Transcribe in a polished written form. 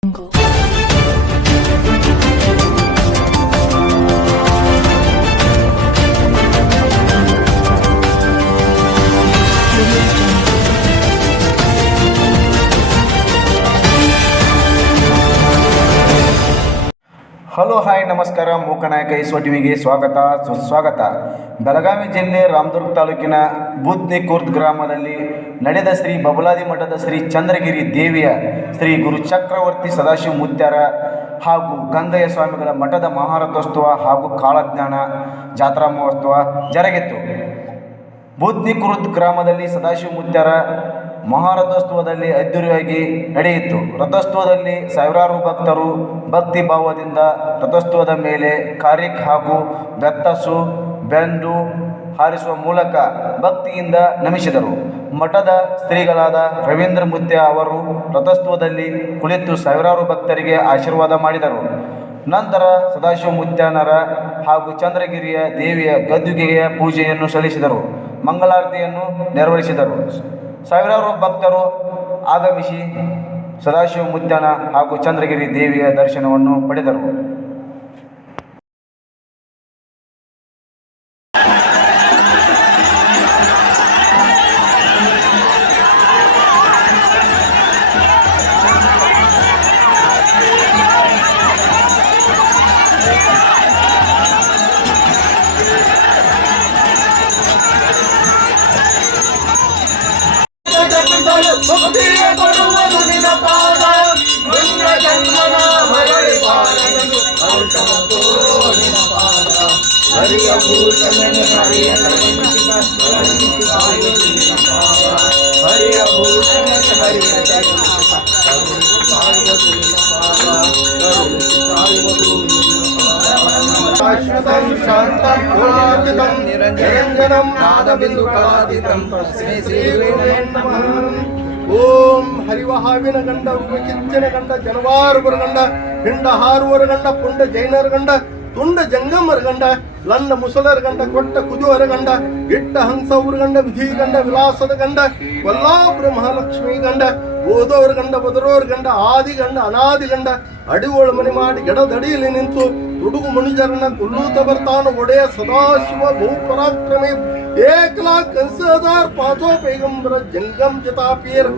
Hello hi ನಮಸ್ಕಾರ. ಮೂಕನಾಯಕ ಈಶ್ವ ಟಿವಿಗೆ ಸ್ವಾಗತ ಸುಸ್ವಾಗತ. ಬೆಳಗಾವಿ ಜಿಲ್ಲೆ ರಾಮದುರ್ಗ ತಾಲೂಕಿನ ಬೂದ್ನಿ ಖುರ್ದ್ ಗ್ರಾಮದಲ್ಲಿ ನಡೆದ ಶ್ರೀ ಬಬಲಾದಿ ಮಠದ ಶ್ರೀ ಚಂದ್ರಗಿರಿ ದೇವಿಯ ಶ್ರೀ ಗುರು ಚಕ್ರವರ್ತಿ ಸದಾಶಿವ ಮುತ್ಯಾರ ಹಾಗೂ ಗಂಗಯ್ಯ ಸ್ವಾಮಿಗಳ ಮಠದ ಮಹಾರಥೋತ್ಸವ ಹಾಗೂ ಕಾಳಜ್ಞಾನ ಜಾತ್ರಾ ಮಹೋತ್ಸವ ಜರುಗಿತು. ಬೂದ್ನಿ ಖುರ್ದ್ ಗ್ರಾಮದಲ್ಲಿ ಸದಾಶಿವ ಮುತ್ಯಾರ ಮಹಾರಥೋತ್ಸವದಲ್ಲಿ ಅದ್ದೂರಿಯಾಗಿ ನಡೆಯಿತು. ರಥೋತ್ಸವದಲ್ಲಿ ಸಾವಿರಾರು ಭಕ್ತರು ಭಕ್ತಿ ಭಾವದಿಂದ ರಥೋತ್ಸವದ ಮೇಲೆ ಕಾರಿಕ್ ಹಾಗೂ ಬೆತ್ತಸು ಬೆಂಡು ಹಾರಿಸುವ ಮೂಲಕ ಭಕ್ತಿಯಿಂದ ನಮಿಸಿದರು. ಮಠದ ಶ್ರೀಗಳಾದ ರವೀಂದ್ರ ಮುತ್ಯ ಅವರು ರಥೋತ್ಸವದಲ್ಲಿ ಕುಳಿತು ಸಾವಿರಾರು ಭಕ್ತರಿಗೆ ಆಶೀರ್ವಾದ ಮಾಡಿದರು. ನಂತರ ಸದಾಶಿವ ಮುತ್ಯಾನರ ಹಾಗೂ ಚಂದ್ರಗಿರಿಯ ದೇವಿಯ ಗದ್ದುಗೆಯ ಪೂಜೆಯನ್ನು ಸಲ್ಲಿಸಿದರು. ಮಂಗಳಾರತಿಯನ್ನು ನೆರವೇರಿಸಿದರು. ಸಾವಿರಾರು ಭಕ್ತರು ಆಗಮಿಸಿ ಸದಾಶಿವ ಮುತ್ಯಾನ ಹಾಗೂ ಚಂದ್ರಗಿರಿ ದೇವಿಯ ದರ್ಶನವನ್ನು ಪಡೆದರು. ಶಾಶ್ವತಂ ಶಾಂತಂ ಪೂರ್ಣಾರ್ಜಿತಂ ನಿರಂಜನಂ ನಾದಬಿಂದು ಕಲಾತೀತಂ ತಸ್ಮೈ ಶ್ರೀ ಗುರುವೇ ನಮಃ. ಓಂ ಹರಿವ ಹಾವಿನ ಗಂಡ ಕಿಚ್ಚನ ಗಂಡ ಜನವಾರುವರ ಗಂಡ ಹಿಂಡ ಹಾರುವರ ಗಂಡ ಪುಂಡ ಜೈನರ ಗಂಡ ತುಂಡ ಜಂಗಮರ ಗಂಡ ಲನ್ನ ಮುಸಲರ ಗಂಡ ಕೊಟ್ಟ ಕುದುವರ ಗಂಡ ಇಟ್ಟ ಹಂಸವ್ರ ಗಂಡ ವಿಧಿ ಗಂಡ ವಿಲಾಸದ ಗಂಡ ಕೊಲ್ಲಾಪುರ ಮಹಾಲಕ್ಷ್ಮಿ ಗಂಡ ಓದೋರ ಗಂಡ ಬದರೋರ ಗಂಡ ಆದಿ ಗಂಡ ಅನಾದಿ ಗಂಡ ಅಡಿಗೋಳು ಮನೆ ಮಾಡಿ ಗೆಡದಡಿಯಲ್ಲಿ ನಿಂತು ತುಡುಗು ಮುನಿಜರನ್ನ ಕೊಲ್ಲೂತ ಬರ್ತಾನು ಒಡೆಯ ಸದಾಶಿವ ಬಹುಪರಾಕ್ರಮಿ 1,10,000 ಪಾಂಚೋ ಪೈಗಂಬರ ಜಂಗಮ್ ಜತಾಪೀರ್